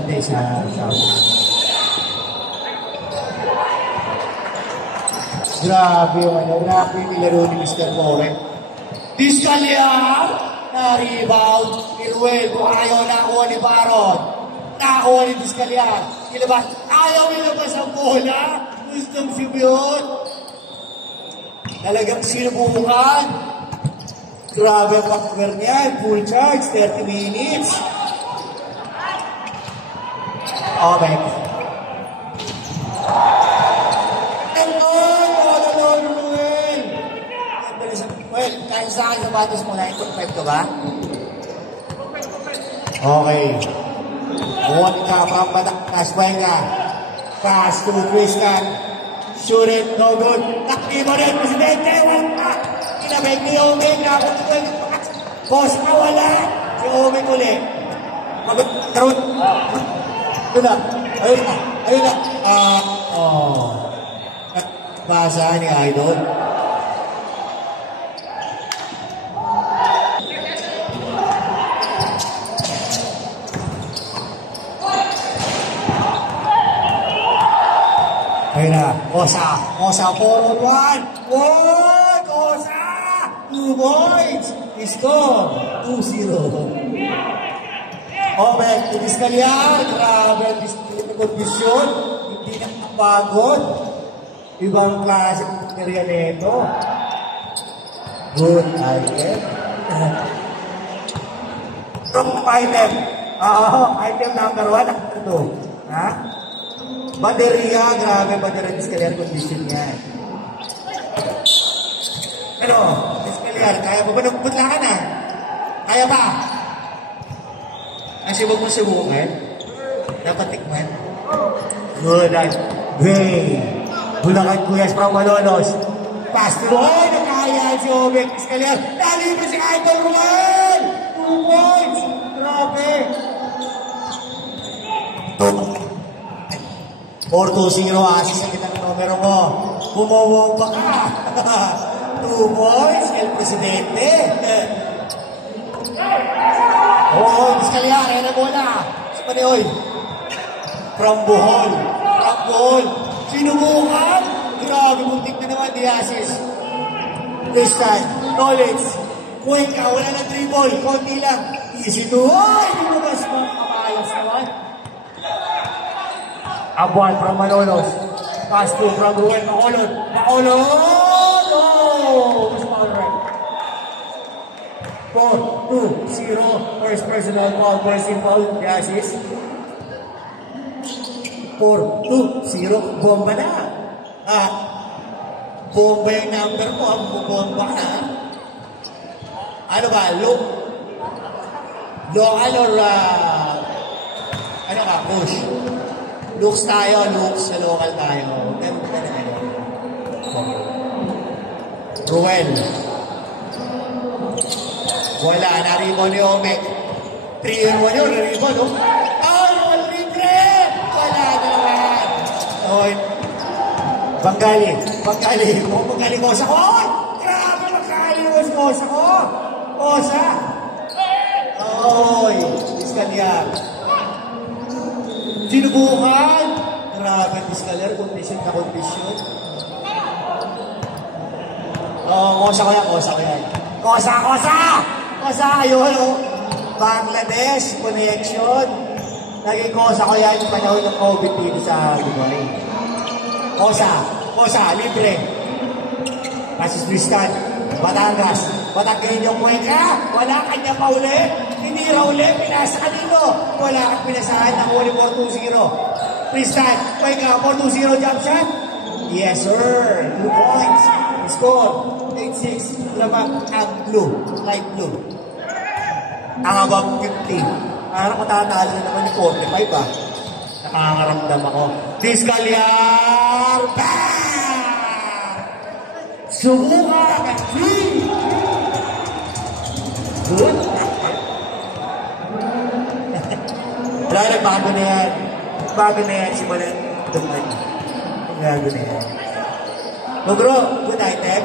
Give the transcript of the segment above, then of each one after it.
Hindi siya. Grabe yung grabe yung nilaro ni Mr. Moren. Discalyar! Na-rebound. Iruel, kung ayaw nakuha ni Baron. Nakuha ni Discalyar. Ilabas. Ayaw ilabas ang bola. Gustong sibyon. Talagang sinubukan. Grabe ang backwear niya. Full charge, 30 minutes. Okay. Well, kahit sa akin sapatos mo, 9.5 ka ba? Okay. Buwan ka, pampataktas pa ka. Pass to Tristan. Shoot it, no good. Takti mo rin, Presidente, wala. Kinabig ni Omeg, nakapagpag. Boss na wala. Si Omeg ulit. Karoon. Ayun na. Ayun na. Ayun na. Pasa ni Idol. Ayun na, Kosa, 4-on-1, Kosa, 2 points, score, 2-0. Obek, Discalyar, grabe ang kondisyon, hindi na kapagod, ibang klase ng material nito. Good item. Wrong item. Item number 1, ito. Ha? Baterya, grabe baterya Discalyar condition niya. Pero, Discalyar, kaya ba ba nagpunla ka na? Kaya ba? Ang sibog mo subukan? Dapat tikman? Good night. Hey! Bulakan Kuyas from Malolos. Pass to boy! Nakaya si Obek Discalyar. Nalibre si Idol Ruel! 2 points! Grabe! 4-2-0, assist ang kitang numero mo. Bumawang pa ka. 2 points, El Presidente. Discalyar, yan ang bola. Sa Panioy. From Bohol. Sinubukan. Grabe, muntik na naman, the assist. This time, knowledge. Cuenca, wala na dribble. Konti lang. Easy to. Hindi mo ba kapayos naman? Abuan from Malolos. Pass to from Ruel Macolon. No! Mas right. 4-2-0. First personal foul. First foul. The assist. 4-2-0. Bomba na. Bomba yung number mo. Bomba ka na. Ano ba? Local or ano ka? Push. Looks tayo, sa local tayo. Ganda na ano. Ruel. Wala, naribo ni Omek. 3-1 yun, naribo, no? Ruel libre! Wala na naman. Oy. Banggali Kosa ko. Grabe, Banggali Kosa ko. Kosa. Oy, Discalyar. Sinubukan. Grabe ang Discalyar. Kondisyon na kondisyon. Kosa ko yan. Kosa! Ayun, Bangladesh connection. Naging kosa ko yan yung panahon ng COVID dito sa Dubai. Kosa, libre. Pasis Tristan. Batangas. Batanggenyo Cuenca. Wala kanya pa uli. Hindi raw uli. Pinasa ka dito. Wala kang pinasahan. Nakuha ni 4-2-0. Tristan. Cuenca. 4-2-0 jump shot. Yes, sir. 2 points. Score. 8-6. Lamang ang blue. Light blue. Ang above 50. Parang matatalo na naman ni 45 ah. Nakangaramdam ako. Discalyar! Subukan! Good. Wala na, bago na yan. Simulan. Bago na yan. No bro, good item.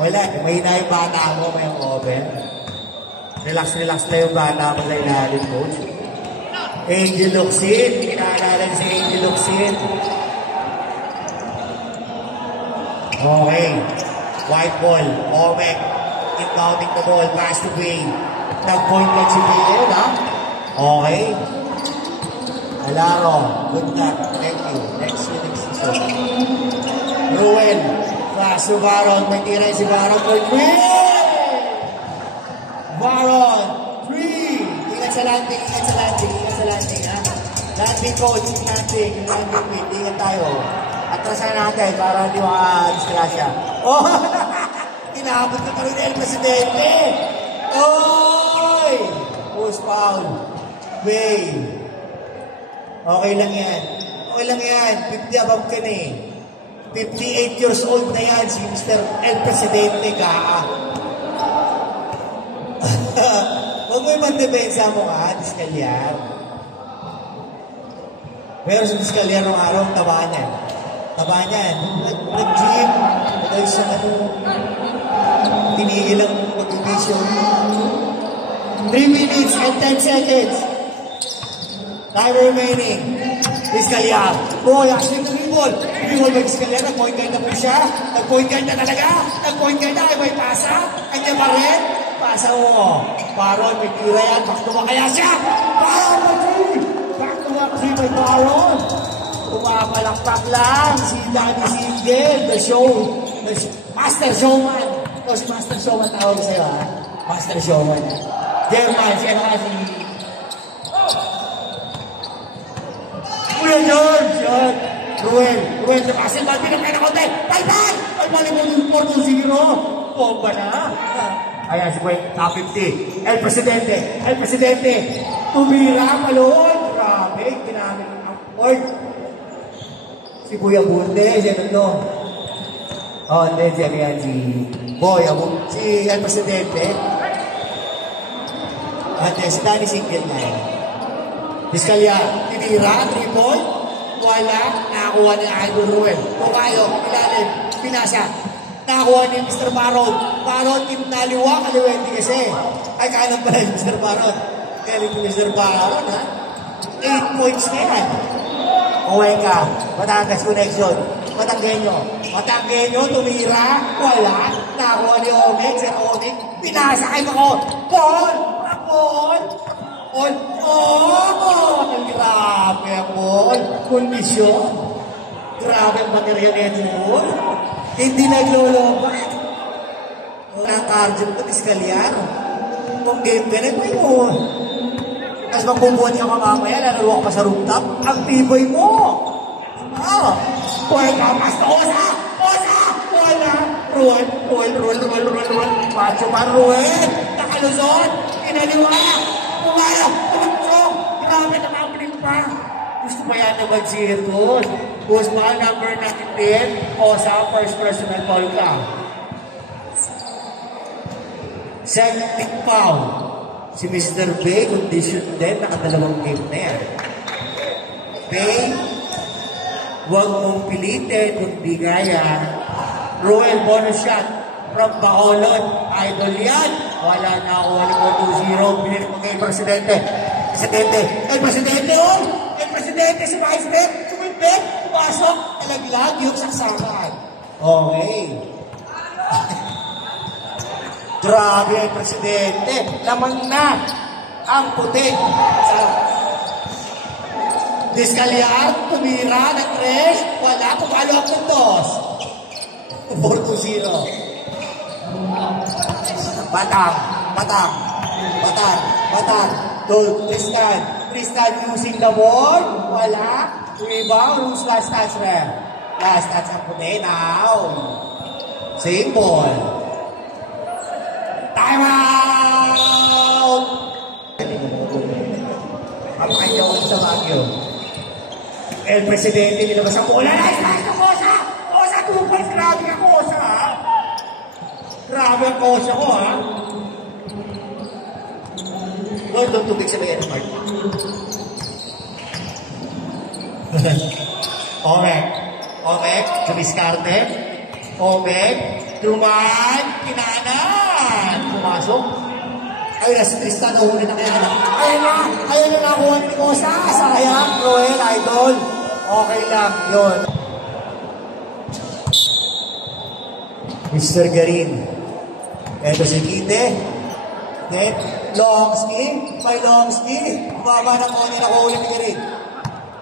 Wala, mahina yung bata mo, may oven. Relax lang yung bata mo sa ilalim, coach. Angel Luxin. Kinaalala si Angel Luxin. Okay. White ball. Omek. Inbounding the ball. Pass to Wayne. Nag-point lang si Wayne, ha? Okay. Alaro. Good luck. Thank you. Next season. Ruel. Pass to Baron. May tira si Baron for 3. Baron. 3. Ingat sa landing, ha? Landing coach, landing quit. Ingat tayo. Atrasan natin para hindi maka-disgrasya. Oh! Inabot na pa rin El Presidente. Oy! Post foul. Way. Okay lang yan. 50 above ka na eh. 58 years old na yan si Mr. El Presidente ka. Huwag mo ibang depensa mo ka, Discalyar. Pero si Discalyar ng araw, taba niya. Nag-gym. Dahil sa tinigil ang motivation. 3 minutes and 10 seconds. Time remaining. Discalyar. Boy, actually nag-ball. Nag-ball by Discalyar. Nag-point guard na po siya. Nag-point guard na talaga. Nag-point guard na. May pasa. Kanya pa rin. Pasa mo. Baron, may tira yan. Back to back kaya siya. Baron, back to back si may Baron. Pumapalakpak lang si Danny Single. The show. The Master Showman. Ito si Master Showman tawag sa'yo, ha? Master Showman. German, si ano nga si... Kuya George! Yan. Ruel, sa basketball, pinapay na konti. Bye-bye! Bye-bye mo 4-2-0. Bomba na. Ayan, si Gwen, top 50. El Presidente. Tumira, malon. Grabe, ginamit ang board. Si Kuya Bunde, siya ito. Oh, hindi, si Boy, si El Presidente. At si Danny Single na yun. Discalyar, tinira, 3 point. Wala, nakakuha ni Idol Ruel. Tumayo, ilalim, pinasa. Nakakuha ni Mr. Baron. Baron, kinaliwa, kaliwenti kasi. Ay, kanan pala yung Mr. Baron. Galing yung Mr. Baron, ha? 8 points na yan. Uway ka, Batangas connection. Batanggenyo, tumira, wala. Nakakuha ni Omek, Sir Omek. Pinasa kay Mako. Paul! Grabe ang ball. Kondisyon. Grabe ang baterya nito ball. Hindi naglolobat. Ang cardio ko, Discalyar. Kung game ka na, may mo. Tapos magbubuhat ka mamamaya, lalawak pa sa rooftop. Ang tibay mo. Puwag ka, basta osa. Wala. Ruel. Macho pa, Ruel. Nakalusot. Pinaliwala. Pumala. Tumutong. Grabe na mabling pa. Gusto pa yan na mag-zirtos. Boss ball number 19. Osa, first personal foul ka. Second foul. Si Mr. Bay, condition din. Nakadalawang game na yan. Bay, huwag mong pilitin kung di kaya. Ruel, bonus shot from Bacolod. Idol yan. Wala na ako. 1-2-0. Binili mo kay Presidente. El Presidente si Vice Bet. Tumibet. Pumasok. Talaglag yung saksakan. Okay. Grabe ang Presidente. Lamang na ang puti sa Discalyar. Tumira ng 3. Wala. Pumalo ang puntos. 4-0. Batang. Tristan using the ball. Wala. Rebound. Who's last touch there? Last touch ang puti. Now. Same ball. Time out! Ang kanya ko sa Baguio. El Presidente nilabas ang bola. Nice pass to Kosa! Kosa, 2 points. Grabe ka, Kosa, ha? Grabe ang Kosa ko, ha? Doon tubig sa may part. Omek, Jumiskarte. Omek, Truman, Kinanan. Pumasok. Ayun na, si Tristan, uhuli na kaya na. Ayun na nakuha ni Kosa. Sayang, Roel, idol. Okay lang, yun. Mr. Garin. Eto si Kite. Then, Longski. May Longski. Baba na ko na nakuha ni Garin.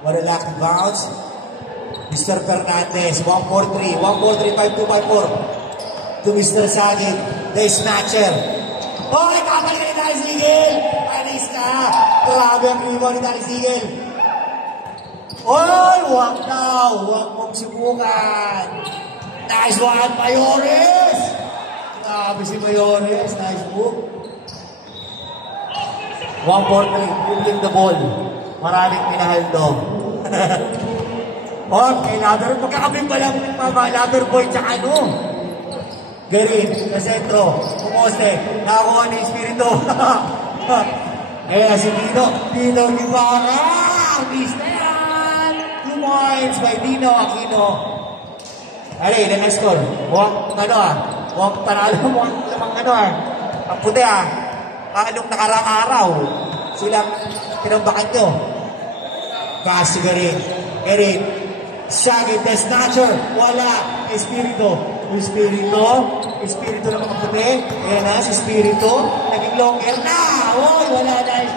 What a lucky bounce. Mr. Fernandez, 1-4-3. 1-4-3, 5-2-5-4. To Mr. Sajid, the snatcher. Okay, kapal ka ni Dali Sigel. Panis ka. Grabe ang ibaw ni Dali Sigel. Oy, huwag daw. Huwag mong subukan. Nice one, Mayores. Grabe si Mayores. Nice move. 1-4-3, holding the ball. Maraming minahal doon. Okay, magkakabing ba lang ladder boy tsaka ano? Garin, sa sentro, pumose, nakakuha ni Espiritu. Kaya si Dino Guevara, Misteran, 2 points by Dino Aquino. Alay, ilan ang score? Huwag panalo mo lamang ang puti anong nakarang araw, silang pinambakan nyo. Pass si Garin, Shaggy, the snatcher, wala, Espiritu ng mga puti, ayan na, si Espiritu, naging longer na, oy, wala na,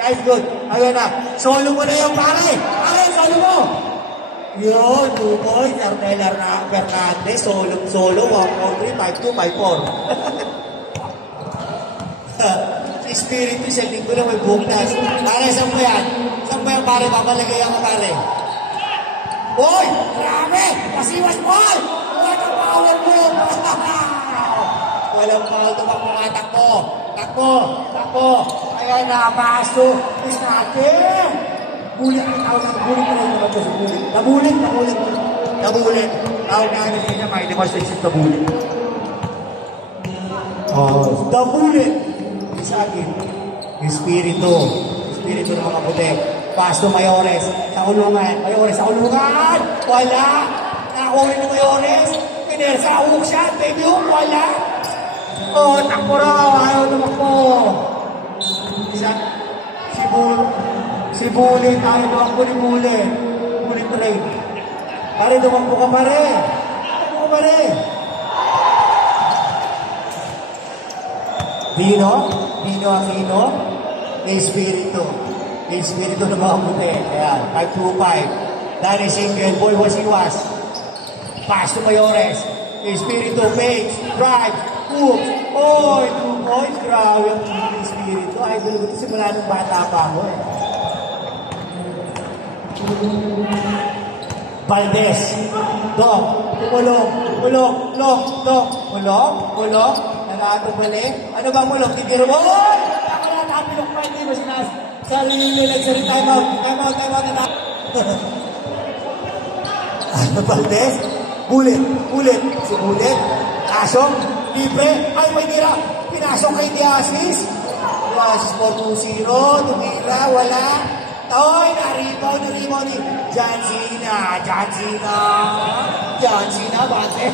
nice good, ayan na, solo mo na yung pare, solo mo, yun, 2 points, Arnel Fernandez, solo, 1-4-3, 5-2, 5-4, si Espiritu, sa linggo na may bukas, saan ba yan pare, papalagay ako pare, oy, grabe, pasiwas ball, walang foul, takbo. Ayan na, paso. Is natin. Bulit. Nabulit. Tawag na niya, may demonstration sa bulit. The bullet. Isa akin. Espiritu ng mga puti. Paso Mayores. Sa ulungan. Wala. Nakuha ni Mayores. Sa uhok siya, baby, wala. Takbo raw, ayaw tumakbo. Si Bulit, ayaw tumakbo ni Bulit. Bulit pa rin. Pare, tumakbo ka pare. Dino Aquino, Espiritu ng mga puti. Ayan, 5-2-5. Dani single, boy wasiwas. Pass to Mayores. Espiritu, Page, drive, hook. Oy, 2 points. Grabe ang Espiritu. Ay, dalagot ito simula ng bata pa ako Valdez. Dog. Mulong. Nalato balik. Ano ba mulong? Titiro mo. Oy! Ako na nakapilok pa. Hindi mo sinas. Sarili lang. Time out. Valdez. Bulit. Si Bulit. Pasok. Libre. Ay, may tira. Pinasok kay Diasis. Diasis 4-2-0. Tumira. Wala. Oy, naribaw ni John Cena. Bate.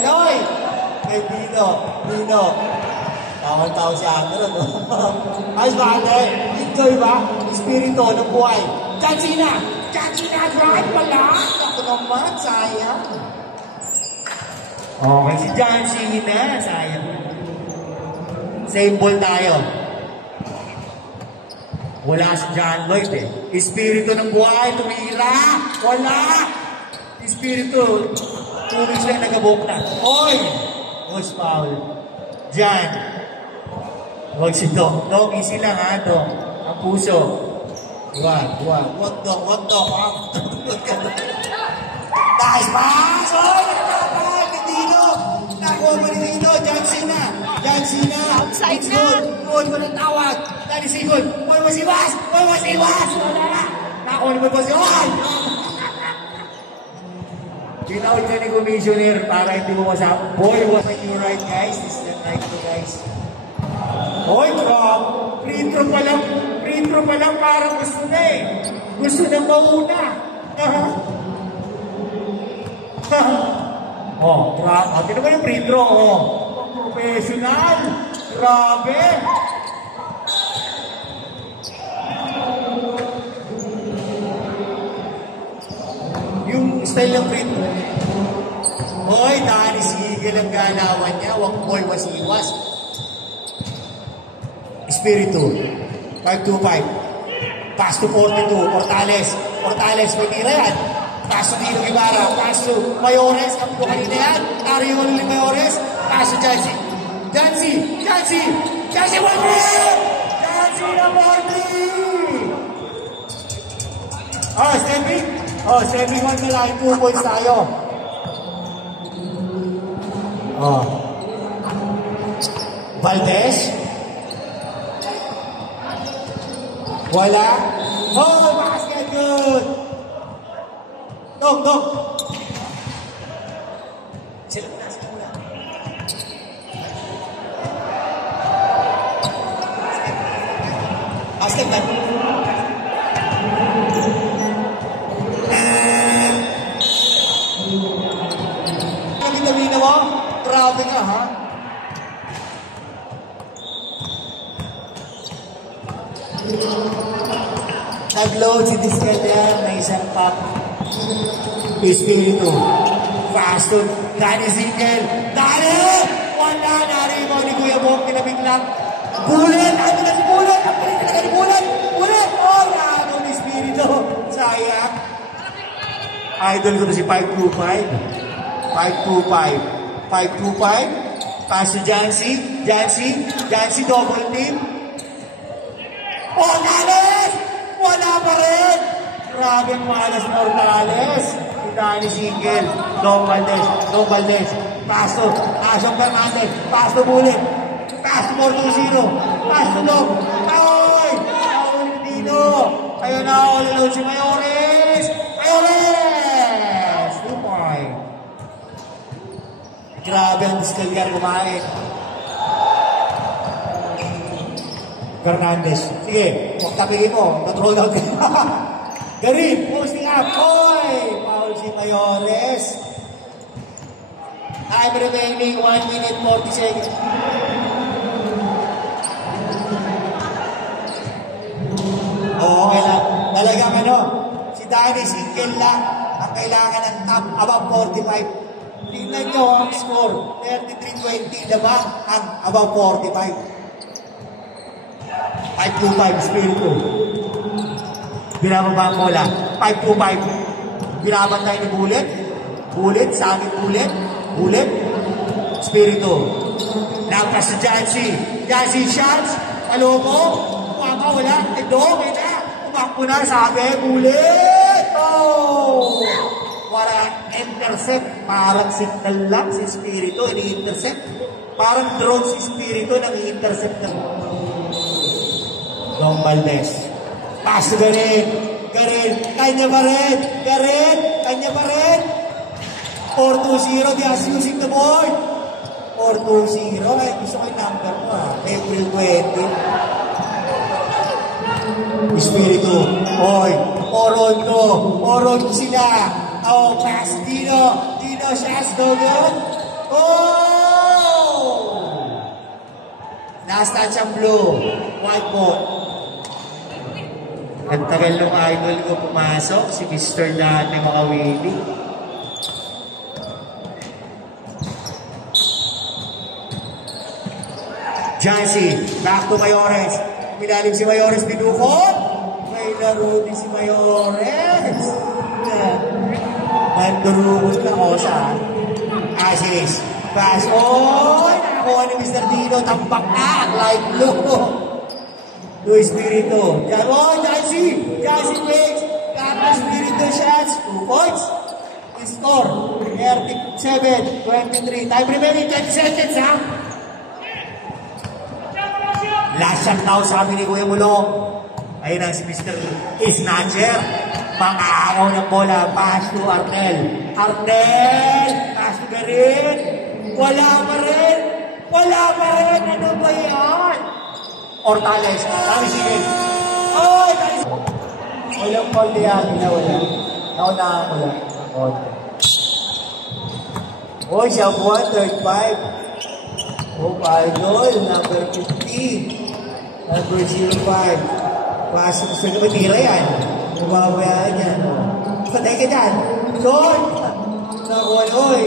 Oy. Kay Dino. Tawang-tawa siya. Ayos ba, ate? Enjoy ba? Espiritu ng buhay. John Cena, drive pala. Ako naman, sayang. Okay, si John Cena, sayang. Same ball tayo. Wala si John Lloyd Espiritu ng buhay, tumira. Wala. Espiritu, 2 weeks lang nagabok na. Oy! Was foul. John. Huwag si Dok. Dok, easy lang ha, Dok. Ang puso. Wag, Dok. Nice pass! Oy! Nakapag! Dino! Nakuha mo ni Dino. John Cena. Outside na. Tuon ko ng tawag. Dali sigol. Boy, masiwas! Wala na. Nakuha ni Boy, oy! Tinawag ka ni Commissioner para hindi mo masama. Boy, was my new right, guys. This is the night to, guys. Oy, Rob! Free throw pa lang parang gusto na Gusto na mauna. Rob. Tignan mo yung free throw, Professional. Grabe! Yung style ng print. Hoy, Danny Sigel ang ganawan niya. Wag boy wasiwas. Espiritu. 5-2-5. Pass to 42. Portales. Portales. May tira yan. Pass to Dino Guevara. Pass to Mayores. Kapito kanina yan. Ariel Mayores. Pass to Jancy. Jancy. Jancy. Jancy 1-3! Jancy na 1-3! Oh, stepping. Oh, stepping 1 na lang. 2 points tayo. Oh. Valdez. Wala. Oh, basket, good. Dog. Sila na, sila na. Basket, man. Kamit-kamina mo? Grabe ka, ha? Nag-load si Disketer na isang pop. Espiritu. Fast on. Danny Zinkel. Danny! Wala na rin mo ni Kuya Bong. Tinabing lang. Bulat! Ano na si Bulat? Ang palit na ni Bulat! Bulat! Oh, ano ni Espiritu? Sayang. Idol ko na si 525. 525. 525. Pass to Jancy. Jancy double team. Oh, Nales! Wala pa rin! Grabe ang malas na Ortales. Si Danny Sigel. Dong Valdez. Pass to Asong Fernandez. Pass to Bullet. Pass to Mortusino. Pass to Dong. Ay! Paul Dino. Ayun na, all-alone si Mayores. Mayores! 2 point. Grabe ang Diskelgar kumain. Fernandez. Sige, huwag tapigin mo. Control out ka. Garin, posting up. Oy! Foul si Mayores. Time remaining 1 minute 40 seconds. Oo, okay lang. Talagang ano, si Danny Zinkel lang ang kailangan ng top above 45. Tingnan nyo ang score. 33-20 labang ang above 45. 5-2-5, Espiritu. Binababa ang bola. 5-2-5. Binabantay ni Bullet. Bullet, sa akin Bullet. Espiritu. Nagpas si Jancy shots. Alo mo. Waka, wala. Ito, kaya. Umakbo na, sabi. Bullet. Oh! Wala intercept. Parang signal lang si Espiritu. Ini-intercept. Parang drone si Espiritu. Nang-intercept na. Dong Valdez. Pass to Garin. Kanya pa rin. 4-2-0. They are using the board. 4-2-0. Ay, gusto ko yung number mo, ha. April 20. Espiritu. Oy. Orondo sila. Oh, pass. Dino shots. No good. Oh! Last touch ang blue. White ball. Ang tagal ng idol ko pumasok, si Mr. Dante Makawili. Jancy, back to Mayores. Milalim si Mayores, bidukot. May laro din si Mayores. Nandurukot lang ako sa Asis. Pass. Oh, nakakuha ni Mr. Dino. Tampak na. Light blue. Luis Espiritu. Oh, Jancy makes. Got Espiritu shots. 2 points. We score. 37-23. Time remaining 20 seconds, ha? Last shot now, sabi ni Kuya Mulong. Ayun ang si Mr. Snatcher. Pang-araw ng bola. Pass to Arnel. Pass to Garin. Wala pa rin. Ano ba yan? Ortales. Danny Zinkel. Oh, Danny Zinkel. Walang konti yan. Wala. Naunahan ko lang. Konti. Oh, siya 1-35. Oh, idol, number 50. Number 05. Pasok sa matira yan. Mababayaan yan. Patay ka dyan. Lord! Nakuloy.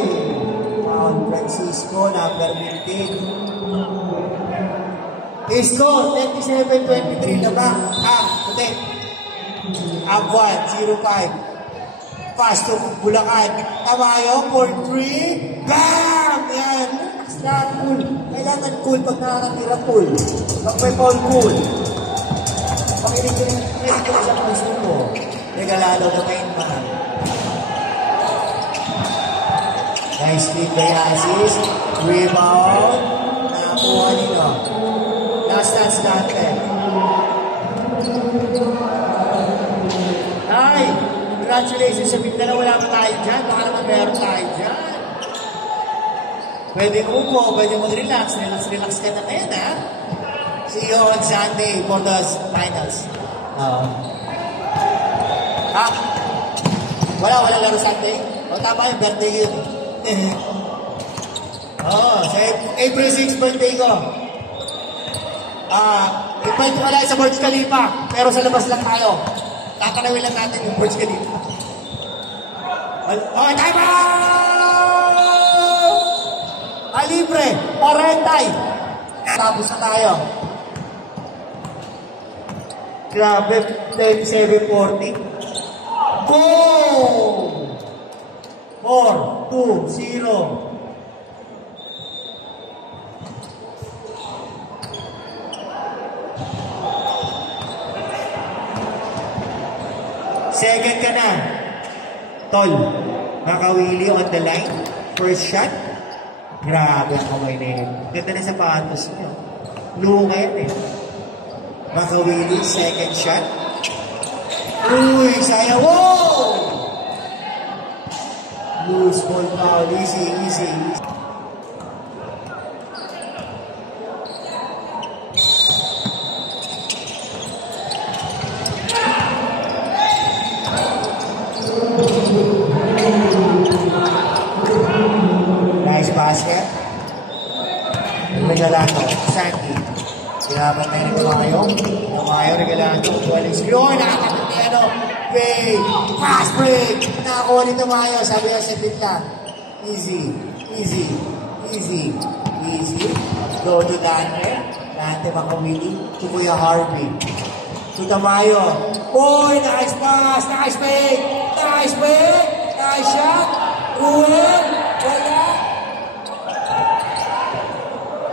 Mount Francisco, number 15. Isko, 27-23 na ba? Puti. Abuan, 05. Pasto, Bulacan. Tamayo, 4-3. Bam! Yan. Extra cool. Kailangan cool pag nakakatira cool. Pag may foul cool. Pakinig ko yung sa puso mo. Regalado na main man. Nice speed by Aziz. Rebound. Nakakuha nito. Last dance natin. Ay! Congratulations sa Mindanao. Wala pa tayo dyan. Baka naman meron tayo dyan. Pwede upo, pwede mag-relax. Relax ka na ngayon, ha? See you on Sunday for the finals. Wala laro Sunday? Tama yung birthday yun. Sa April 6 birthday ko. Invite ko lang sa Burj Khalifa, pero sa labas lang tayo. Tatanawin lang natin yung Burj Khalifa. Time out! Libre, Orentay. Tapos na tayo. Grabe, 10-7-40. Go! 4-2-0. Second ka na. Tol, nakawili on the line. First shot. Grabe ang kamay na yun. Ganda na sapatos niyo. Lunga yan eh. Makawili, second shot. Uy, sayang. Wow! Loose ball foul. Easy. Nice basket. Regalato. Sandy. Kinaban na yung Tumayo, Regalato. Buwaling screw. Nakakapit na fast break. Nakakuha ni Tumayo. Sabi niya sa titla. Easy. Go to Dante. Dante makawili. To Kuya Harvey. To Tumayo. Boy, nice pass. Nice break. Nice shot. Ruel. Wala.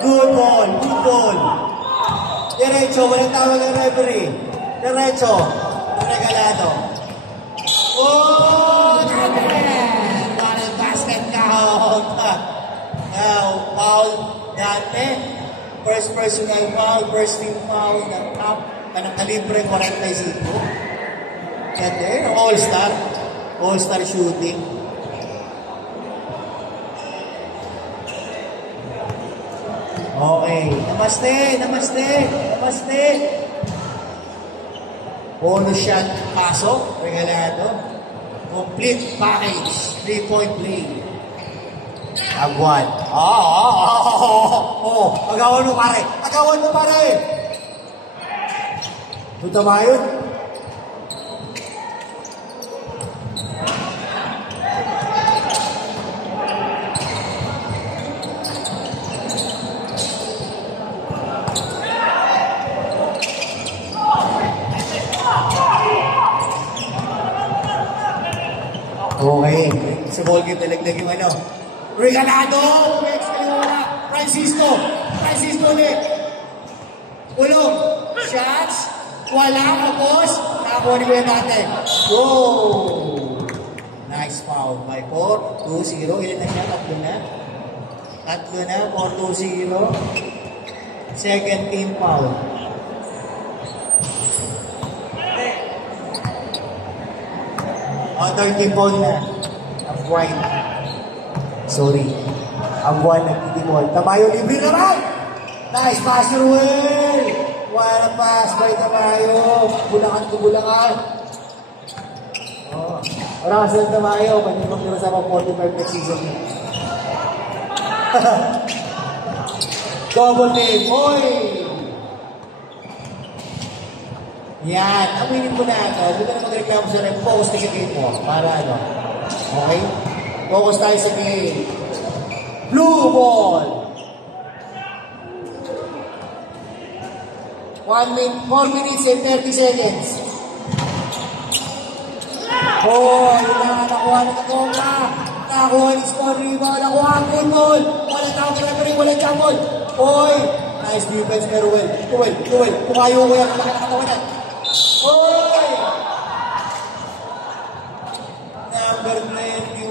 Good ball. Diretso, walang tawag ng referee. Diretso. Regalado. Oh, parang basket count. Now, foul Dante. First personal foul, first team foul. Kanang kalibre 45. And there, all-star shooting. Okay. Namaste. Bonus shot, pasok, regalado. Complete package, 3-point play. Agwan. Agawan mo pare. Tutama yun. Okay. Sa ball game, nalaglag yung Regalado! Francisco ulit. Ulong. Shots. Wala. Tapos. Nakakuha ni Kuya natin. Go! Nice foul. By 4-2-0. Ilan na siya? Tatlo na. 4-2-0. Second team foul. Third team foul na. Ang white. Sorry. Ang buwan nagtitibol. Tamayo libre naman! Nice pass to Ruel! Wala pass by Tamayo. Bulakan. Orang kasi ng Tamayo. Panibang nila sa 45 next season. Double team. Oy! Yan. Aminin mo na ito. Huwag ka na magreklamo sa rep. Focus na sa game mo. Para ano. Okay? Focus tayo sa game. Blue ball. 4 minutes and 30 seconds. Oh, yun na. Nakuha na Katonga. Nakakuha ni Stone Rebound. Nakuha ang good ball. Walang tawag na referee. Walang jumble. Oy! Nice defense kay Ruel. Ruel. Kumayo ko yan. Malaki na katawan yan. Oy! Number 21.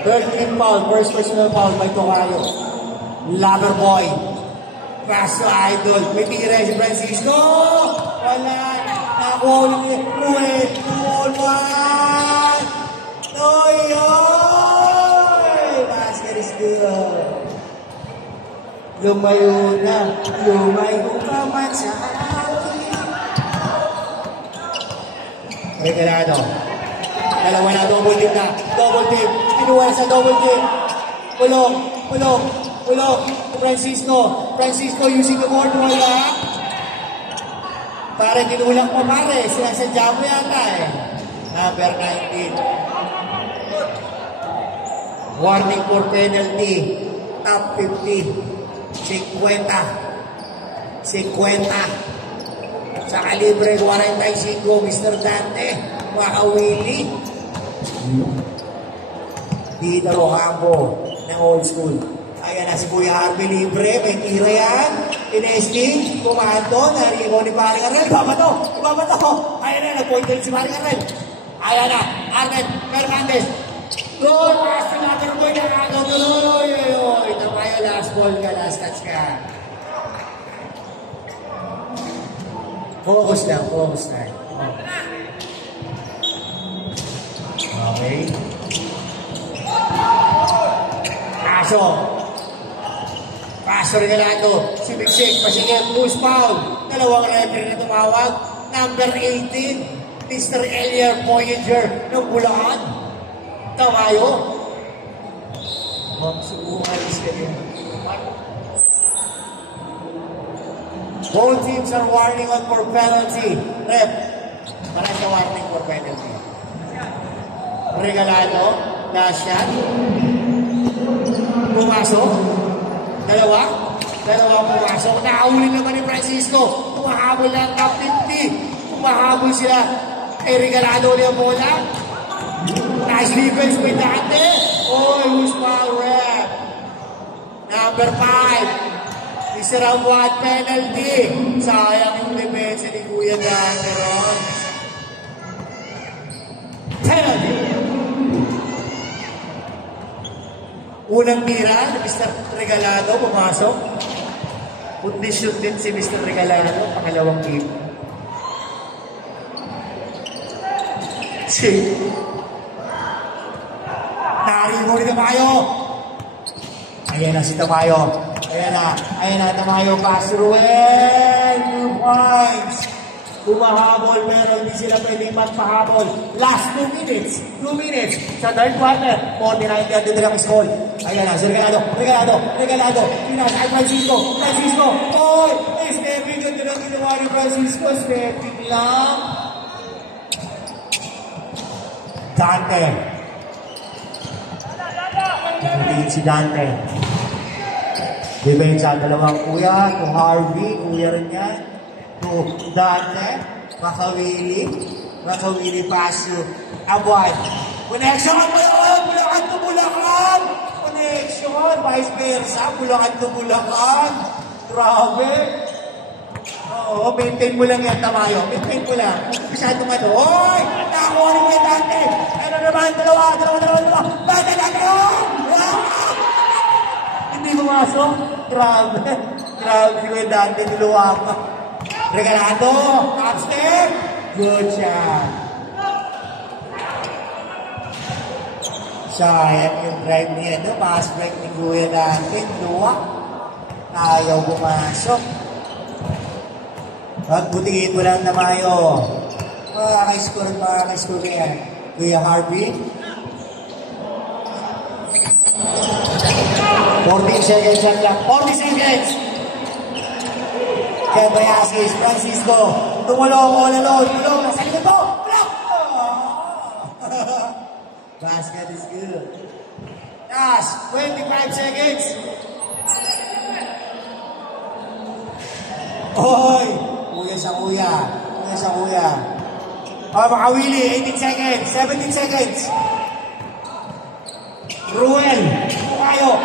13 foul, first personal foul by Tocayo. Lover boy. Paso idol. May tira si Francisco. Wala. Nakakuha ulit ni Ruel. Oy! Basket is good. Lumayo ka man sa akin. Regalado. Dalawa na, double team na. Double team. Kinuha sa double team. Ulong. Francisco using the board. Wala. Pare, tinulang pa pare. Sinasadya mo yata eh. Number 19. Warning for penalty. Top 50. 50. Sa kalibre 45, Mr. Dante. Makawili. Dito Rocampo ng old school. Ayan na si Kuya Harvey libre. May tira yan. Inesting. Kumando. Naribo ni Paring Arnel. Ibabato. Ayan na. Nag-point din si Paring Arnel. Ayan na. Arnel Fernandez. Goal. Pass to number boy. Nakakatuloy. Ito kayo. Last ball ka. Last touch ka. Focus lang. Okay. Paso Regalado. Si Bigsik. Pasigil. Loose foul. Dalawang referee na tumawag. Number 18. Mr. Elier Voyager ng Bulacan. Tamayo. Subukan sila. Both teams are warning on for penalty. Rep. Para sa warning for penalty. Regalado. Dashan. Pumasok. Dalawa pumasok. Nakahuli naman ni Francisco. Tumahabol ng top 50. Tumahabol sila. Regalado ulit ang bola. Nice defense with Dante. Who's foul rep? Number 5. Isa round 1 penalty. Sayang yung defense ni Kuya Dante ron. Penalty. Unang tira, Mr. Regalado, pumasok. Shoot din si Mr. Regalado, pangalawang game. Naribo ni Tamayo. Ayan na si Tamayo. Ayan na Tamayo. Pass Ruel. 2 points. Bumahabol pero hindi sila pwedeng magpahabol. Last 2 minutes. Sa third quarter. 49-30 lang score. Ayan na, si Regalado. Pinasa kay Francisco. Oy! Stepping ganda lang ginawa ni Francisco. Stepping lang. Dante. Hindi si Dante. Depensa dalawang kuya. To Harvey. Kuya rin yan. To Dante. Makawili Paso. Abuan. Connection! Bulacan to Bulacan! Connection! Vice versa. Bulacan to Bulacan. Grabe. Oo, maintain mo lang yan, Tamayo. Maintain mo lang. Masyadong ano. Hoy! Nakakuha rin mo yung Dante. Ano naman? Dalawa. Dante! Hindi pumasok. Grabe yung Dante. Niluwa ka. Regalado. Upstep. Good shot. Sayang yung drive niya. Pass break ni Kuya Dante. Niluwa. Ayaw pumasok. At butihin mo lang Tamayo. Makaka-score na yan. Kuya Harvey. 14 seconds lang. 40 seconds! Kaya Bayasis, Francisco. Tumulong, all alone. Tulong, nasa likod mo! Block! Basket is good. Tash, 25 seconds. Oy! Kuya sa kuya. Kuya sa kuya. Makawili, 18 seconds. 17 seconds. Ruel, kayo.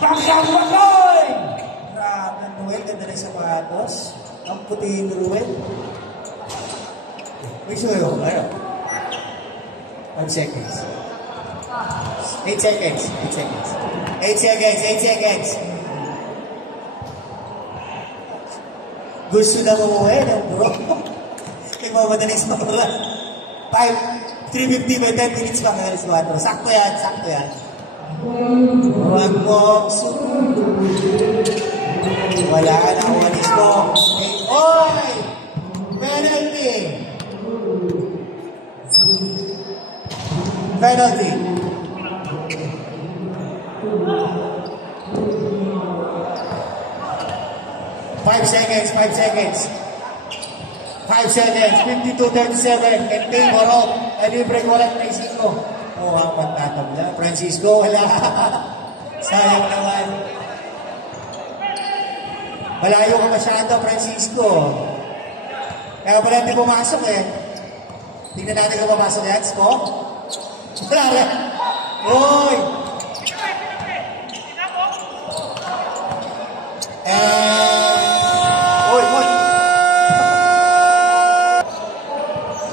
Baksang bakoy! Grabe, Ruel, ganda na sapatos. Ang puti yung Ruel. May suyo, ano? 5 seconds. 8 seconds. 8 seconds. 8 seconds. 8 seconds. Gusto na umuwi ng bro. Kaya mamadalis mo ba? 3:50 by 10 minutes pa kagalis 4. Sakto yan, sakto yan. Huwag mo sundo. Wala na, umalis mo. Oy! Penalty! Penalty! Five seconds. 5 seconds. 52-37. Maintain Horok. Libre ko lang 35. Mukhang magtatabla. Francisco, wala. Sayang naman. Malayo ka masyado, Francisco. Kaya pala hindi pumasok eh. Tingnan natin kung pumasok yan, Sko. Wala rin. Uy!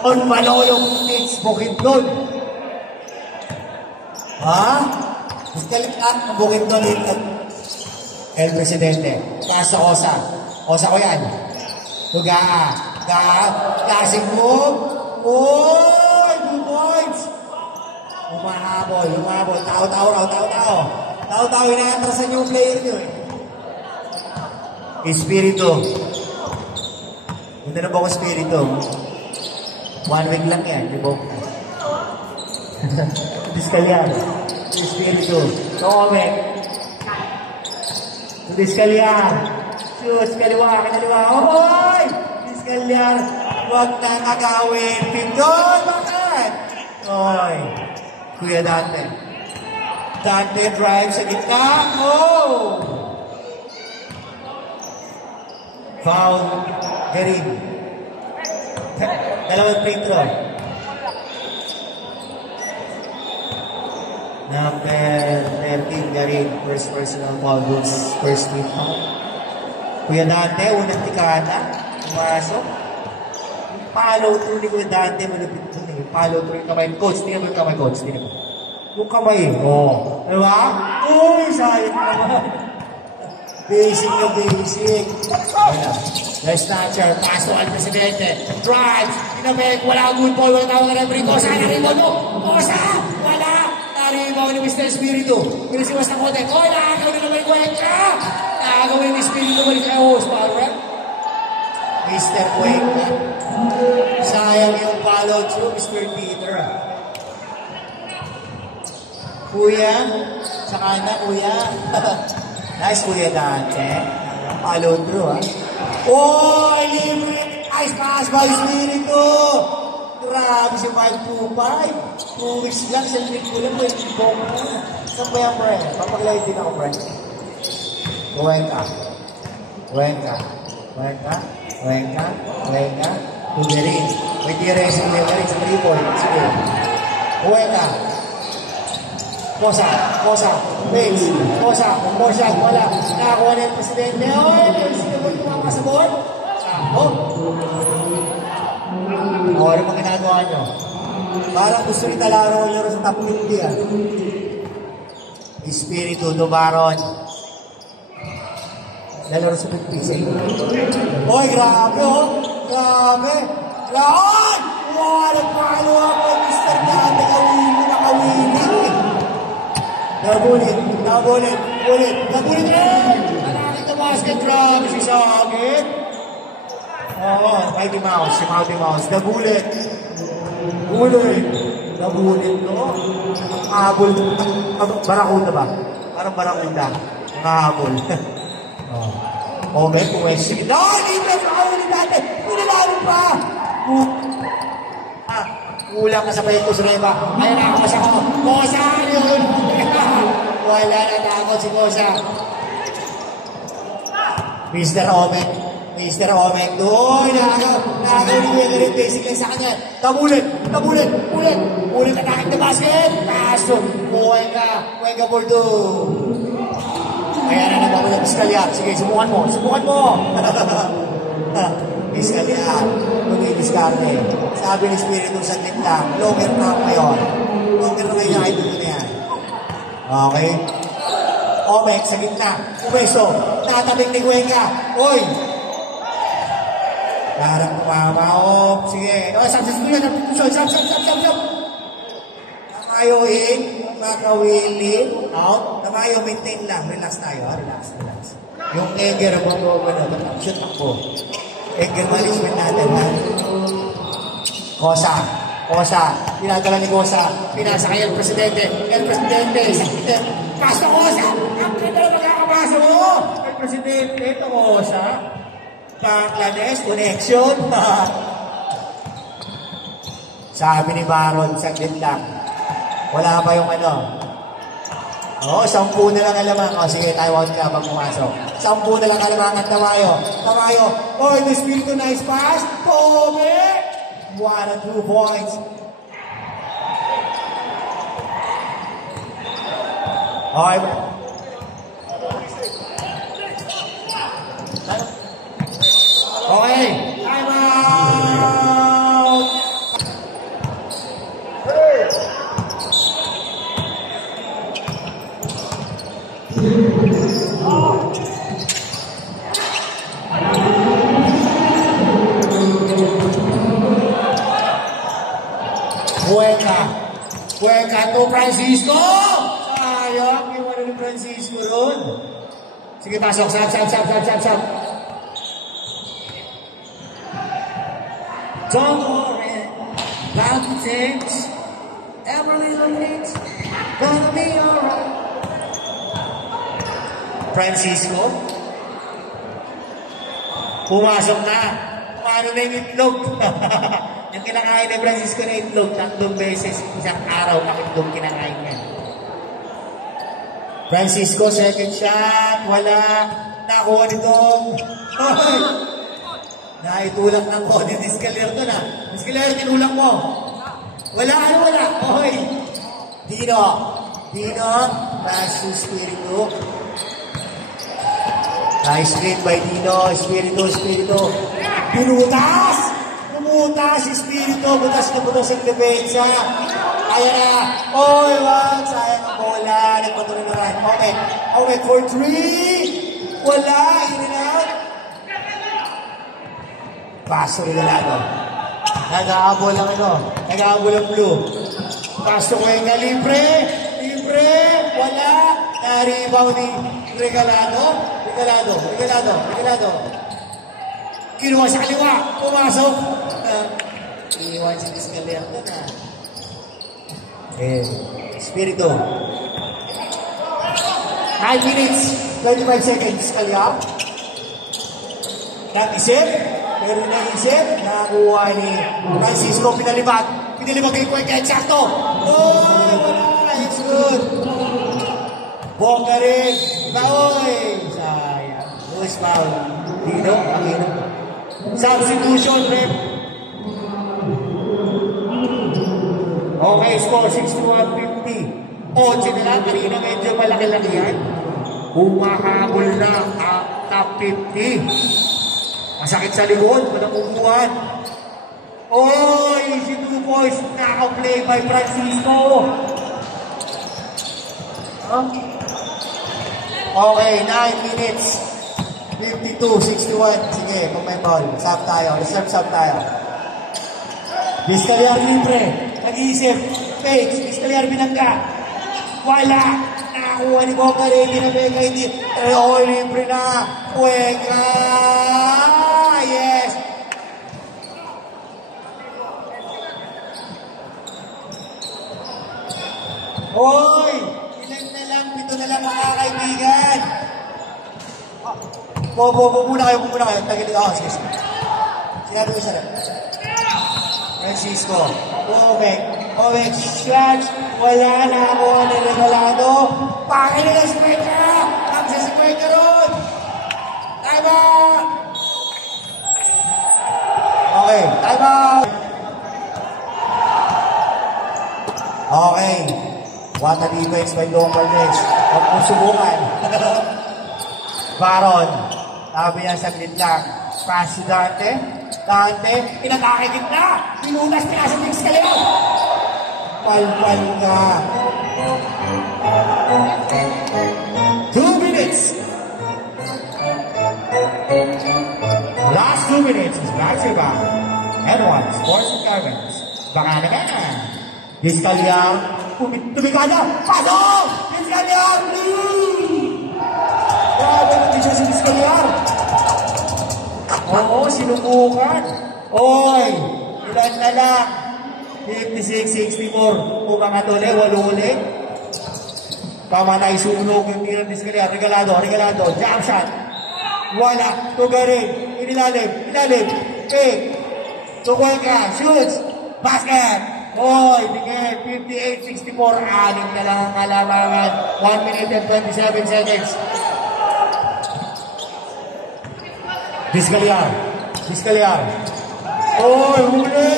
On Maloyong Mitch Bukidnon. Ha? Galit ang Bukidnon El Presidente. Kasa Osa. Osa ko yan. Tugaa. Klaseng move. Oy! 2 points. Umahabol. Tao-tao. Inaatrasan yung player nyo eh. Espiritu. Punta na ba ko Espiritu? 1 week lang yan, di ba? Diskalyan. Espiritu. Comment. Diskalyan. Shoes, kaliwa. Oy! Diskalyan. Huwag na agawin. Pindon, bakit? Oy. Kuya Dante. Dante drive sa gitna. Oh! Foul. Garin. Dalawang free throw. Number 13, Garin. First personal foul. First team foul. Kuya Dante, unang tikada. Pumasok. Yung follow through ni Kuya Dante, malapit ito eh. Follow through yung kamay. Coach, tingnan mo yung kamay, coach. Tingnan mo. Yung kamay. Oh. Diba? Uy, sayang naman. Basic na basic. Wala. Nice snatcher. Pass to Al Presidente. Drive. Inabek. Wala ang good ball. Wala tawag na referee. Kosa. Naribo no. Kosa. Wala. Naribo ni Mr. Espiritu. Pinasiwas na kote. Oy, nakagawin naman yung Cuenca. Nakagawin ni Espiritu. Balik na host. Power. Mr. Cuenca. Sayang yung follow through. Mr. Peter. Kuya. Sa kanan, kuya. Nice, Kuya Dante. Follow through, ha? Oh, libre! Ice pass by Espiritu! Grabe si 525. 2 weeks lang, sa limit ko lang, pwede bong. Saan ba yan, pre? Papaglay din ako, pre. Cuenca. Tuberin. May tira yung Tuberin sa 3 points. Sige. Cuenca. Kosa, base, Kosa, wala. Nakakuha na yung Presidente. Oy, sino mo tumama sa board? Ano pa ginagawa nyo? Parang gusto ni Talaro laro sa top 50 ah. Espiritu, Dumaron. Lalaro sa 50 sa inyo. Oy, grabe oh! Grabe! Wow! Nagpakalo ako! Mr. Dante, nakawili! Nabulit rin! Malaki na basket drop! Si Sagit! Oo, Mighty Mouse, si Mighty Mouse. Nabulit! Bulit. Nabulit, no? Habol. Barakuda ba? Parang barakuda. Habol. Okay, pumwesi. No, libre pa ako ulit natin. Pinalarin pa. Kulang ka sa palit ko sa iba. Ayaw na ako masya ko. Kosa yun. Wala na takot si Kosa. Mr. Omek. Mr. Omek. Doon, nakakawin na rin basically sa kanya. Tabulit. Ulit atake na basket. Kaso, buhay ka Bordo. Kaya na nabago ng Piskalya. Sige, subukan mo. Piskalya. Lumidiskarte. Sabi ni Espiritu sa lang. Longer na ngayon. Longer na ngayon. Ay, dito na yan. Okay. Omek sa gitna. Umeso. Tatabing ni Cuenca. Oy! Parang kumamao. Sige. Sab. Tamayo in. Makawilin. Out. Tamayo, maintain lang. Relax tayo. Relax. Yung Egger mo. Shoot ako. Egger management natin. Kosa. Pinadala ni Kosa. Pinasa kay El Presidente. Pasto Kosa! Ang ganda na magkakabasa mo! El Presidente, ito Kosa. Bangladesh, connection. Sabi ni Baron, saglit lang. Wala pa yung ano. 10 na lang alamang. Sige, tayo ka pag pumasok. 10 na lang alamang at Tamayo. Oh, the Espiritu, nice pass. Tome! 1 and 2 points. Okay. Time out! Cuenca to Francisco! Sayang, iwan ni Francisco ron. Sige, pasok. Sab. Don't worry about the things. Every little thing's gonna be alright. Francisco? Pumasok na. Paano na yung itlog? Yung kinakain ni Francisco na itlog, 3 beses, isang araw, itlog kinakain niya. Francisco, second shot, wala. Nakuha nitong, naitulak ng body ni Scaler to na. Scaler, tinulak mo. Wala. Dino, pass to Espiritu. Nice lead by Dino, Espiritu. Pumutas, Espiritu, butas ang depensa. Ayan na. Wag, sayang ang bola. Nagpatuloy naman. Okay, for 3. Wala, in and out. Paso Regalado. Nag-aabol ang Nag-aabol ang blue. Paso Cuenca, libre. Wala. Na-rebound ni Regalado. Kinuha sa kaliwa. Pumasok. Iwan si Piskalya na. Espiritu. 9 minutes, 25 seconds. Piskalya. Nag-isip. Pero naisip, nakuha ni Francisco. Pinalibag kay Cuenca. Eksakto. Wala. It's good. Bongga rin. Sayang. Loose foul. Dino. Substitution, rep. Okay, score 61-50. 8 na lang. Kanina medyo malaki-laki yan. Humahabol na ang top 50. Masakit sa likod. Walang umuhan. Easy 2 points. Naka-play by Francisco. Okay, 9 minutes. 52-61. Sige, pag may ball. Sub tayo. Reserve sub tayo. Piskalya libre. Nag-iisip. Fake. Piskalya binangga. Wala. Nakakuha ni Bongga rin. Ginabeka hindi. Libre na. Cuenca. Yes. Hoy! Ilan na lang, 7 na lang mga kaibigan. Muna kayo. Tagalit ako, sige. Sinabi ko sa'yo. Francisco. Ovek, shot. Wala na ako na regalado. Pakili na si Cuenca. Kamsa si Cuenca ron. Time out! Okay, time out! Okay. What a defense by Lombardes. Huwag mong subukan. Baron. Sabi niya sa lang. Pass si Dante. Pinatake gitna. Pinunas niya sa Dix Calero. Palpal ka. 2 minutes. Last 2 minutes is back to back. N1 Sports and Gardens. Baka naman. Vizcalyar. Tumikada. Pasok! Vizcalyar! Grabe natin siya si Vizcalyar. Oo, sinubukan. Oy, ilan na lang? 56-64. Kung mga tuli, 8 ulit. Tama na isunog yung tira ni Vizcalyar. Regalado. Jump shot. Wala. Tugarin. Inilalim. Tukuelka. Shoots. Basket. Hoy, bigay. 58-64. Anim na lang ang kalamangan. 1 minute and 27 seconds. Vizcalyar. Hoy, huli.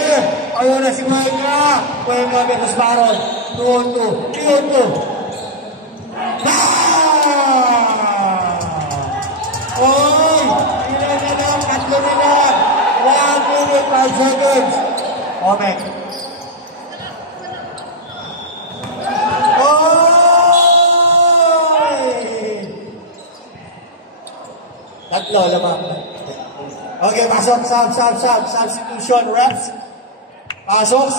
Ayaw na si Cuenca versus Baron. 2-2. Hoy, ilan na lang, 3 na lang. 1 minute, 5 seconds. Ovek. Tatlo, lamang. Okay, pasok. Substitution reps. Pasok.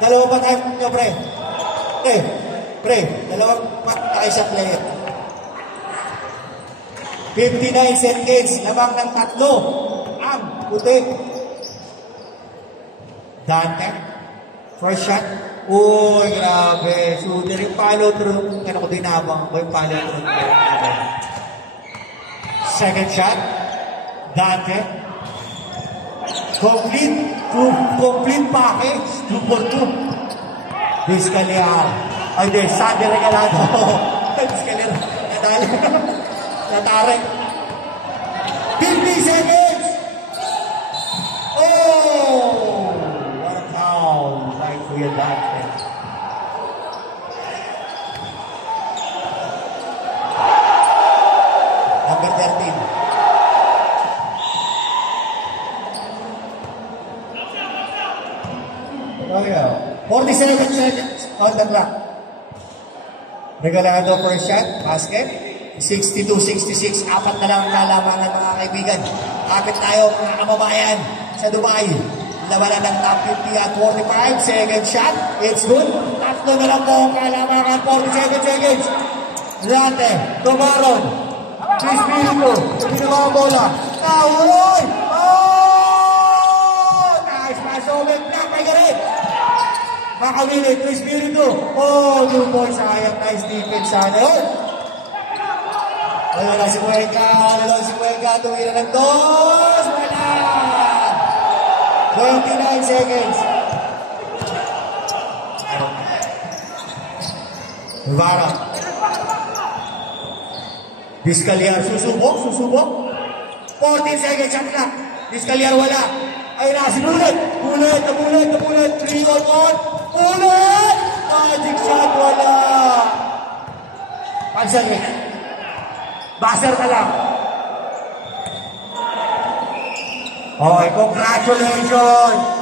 Dalawa pa tayo nyo, pre. Dalawa pa tayo sa player. 59 seconds. Lamang ng 3. Ang puti. Dante. First shot. Uy, grabe. So, yung follow-through. Kaya ko din habang ko yung follow-through. Second shot. Dante. Complete package. 2 for 2. Vizcalyar. Ay, di. Sandy regalado. Vizcalyar. Natari. 50 seconds. Oh! What a foul. Like Kuya Dante. Number 13. Okay, 47 seconds on the clock. Regalado for a shot, basket. 62-66, 4 na lang nalaman ng mga kaibigan. Kapit tayo mga kababayan sa Dubai. Labanan ng top 50 at 45. Second shot, it's good. 3 na lang po ang kalamangan, 47 seconds. Dante, Tomaron, Chris Bilito, ginawa ang bola. Nahuloy! Oh! Nice pass over, black by Gareth. Makawili, Chris Bilito. Oh, 2 points, sayang. Nice defense sana yun. Wala si Cuenca, tumira ng 2. Wala! 29 seconds. Rivara. Vizcalyar, susubok. 14 seconds, shot clock. Vizcalyar wala. Ay na, sinulit. Nabulit. 3 on 1. Ulit! Magic shot, wala. Pansagin. Buzzer na lang. Okay, congratulations!